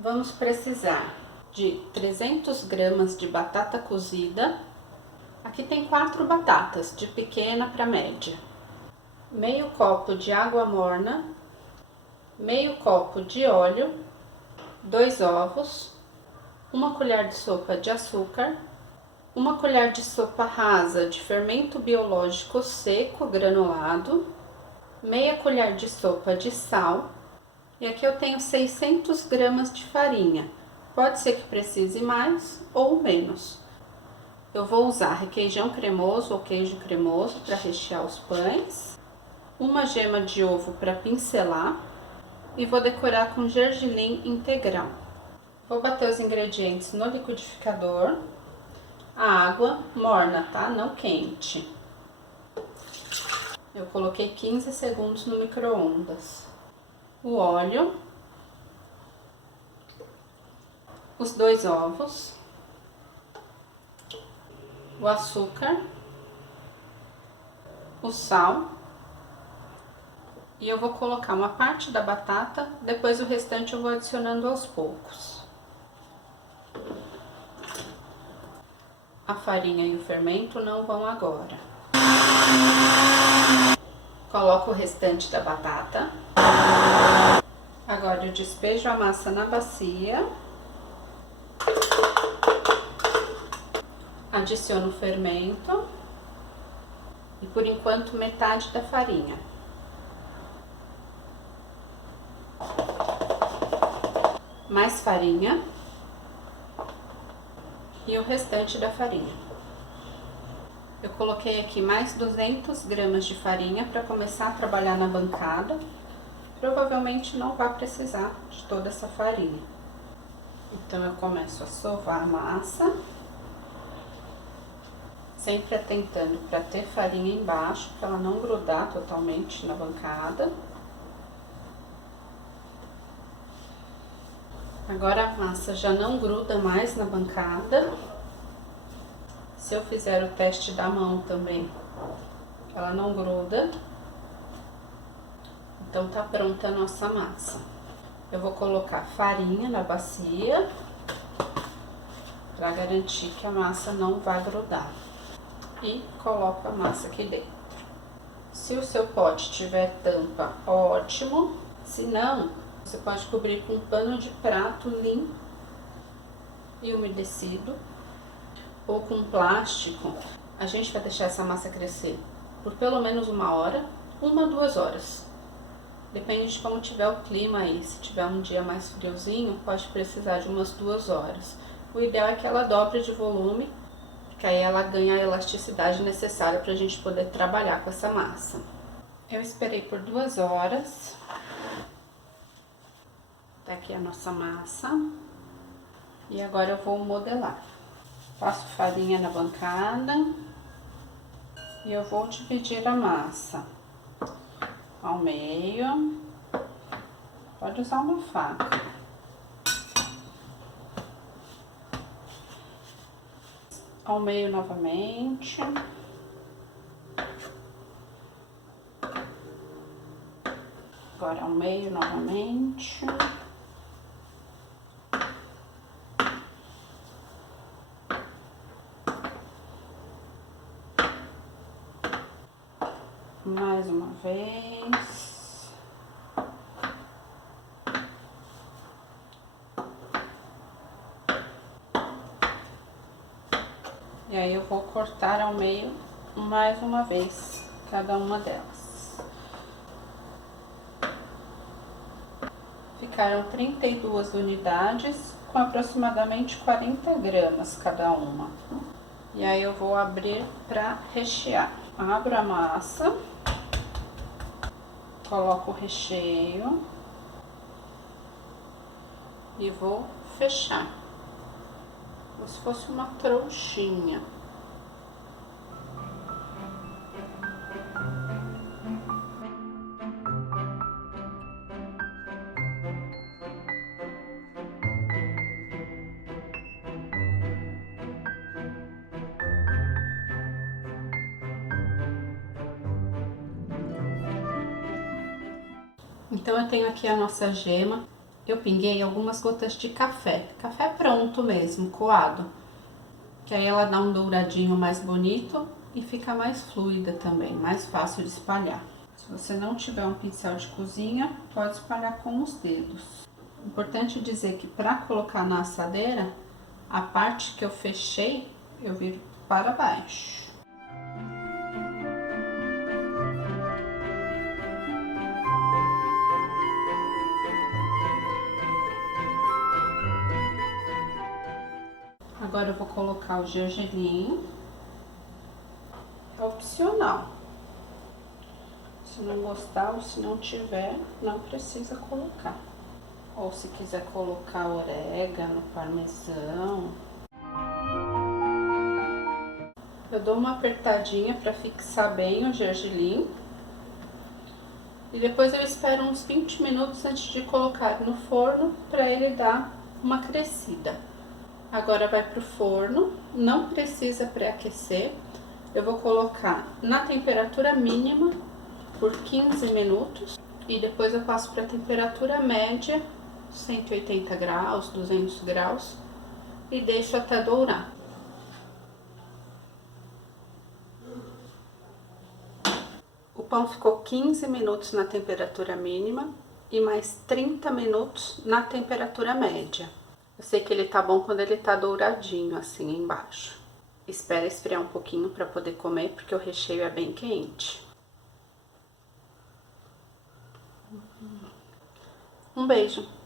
Vamos precisar de 300 gramas de batata cozida. Aqui tem 4 batatas, de pequena para média. Meio copo de água morna, meio copo de óleo, 2 ovos, 1 colher de sopa de açúcar, 1 colher de sopa rasa de fermento biológico seco granulado, meia colher de sopa de sal, e aqui eu tenho 600 gramas de farinha. Pode ser que precise mais ou menos. Eu vou usar requeijão cremoso ou queijo cremoso para rechear os pães, uma gema de ovo para pincelar e vou decorar com gergelim integral. Vou bater os ingredientes no liquidificador. A água morna, tá? Não quente. Eu coloquei 15 segundos no micro-ondas. O óleo, os 2 ovos, o açúcar, o sal, e eu vou colocar uma parte da batata, depois o restante eu vou adicionando aos poucos. A farinha e o fermento não vão agora. Coloco o restante da batata. Agora eu despejo a massa na bacia. Adiciono o fermento. E por enquanto metade da farinha. Mais farinha. E o restante da farinha. Eu coloquei aqui mais 200 gramas de farinha para começar a trabalhar na bancada. Provavelmente não vai precisar de toda essa farinha. Então eu começo a sovar a massa, sempre atentando para ter farinha embaixo, para ela não grudar totalmente na bancada. Agora a massa já não gruda mais na bancada. Se eu fizer o teste da mão também, ela não gruda. Então tá pronta a nossa massa. Eu vou colocar farinha na bacia para garantir que a massa não vai grudar. E coloco a massa aqui dentro. Se o seu pote tiver tampa, ótimo. Se não, você pode cobrir com um pano de prato limpo e umedecido, ou com plástico. A gente vai deixar essa massa crescer por pelo menos 1 hora, 1 a 2 horas. Depende de como tiver o clima aí. Se tiver um dia mais friozinho, pode precisar de umas 2 horas. O ideal é que ela dobre de volume, que aí ela ganha a elasticidade necessária para a gente poder trabalhar com essa massa. Eu esperei por 2 horas. Tá aqui a nossa massa. E agora eu vou modelar. Passo farinha na bancada. E eu vou dividir a massa ao meio. Pode usar uma faca. Ao meio novamente. Agora ao meio novamente. Mais uma vez. E aí eu vou cortar ao meio mais uma vez cada uma delas. Ficaram 32 unidades com aproximadamente 40 gramas cada uma. E aí eu vou abrir para rechear. Abro a massa, coloco o recheio e vou fechar, como se fosse uma trouxinha. Então eu tenho aqui a nossa gema. eu pinguei algumas gotas de café. Café pronto mesmo, coado. Que aí ela dá um douradinho mais bonito e fica mais fluida também, mais fácil de espalhar. Se você não tiver um pincel de cozinha, pode espalhar com os dedos. Importante dizer que para colocar na assadeira, a parte que eu fechei, eu viro para baixo. Agora eu vou colocar o gergelim. É opcional. Se não gostar ou se não tiver, não precisa colocar. Ou se quiser colocar orégano, parmesão. Eu dou uma apertadinha para fixar bem o gergelim. E depois eu espero uns 20 minutos antes de colocar no forno para ele dar uma crescida. Agora vai pro forno, não precisa pré-aquecer. Eu vou colocar na temperatura mínima por 15 minutos e depois eu passo para temperatura média, 180 graus, 200 graus e deixo até dourar. O pão ficou 15 minutos na temperatura mínima e mais 30 minutos na temperatura média. Eu sei que ele tá bom quando ele tá douradinho assim embaixo. Espera esfriar um pouquinho para poder comer, porque o recheio é bem quente. Um beijo!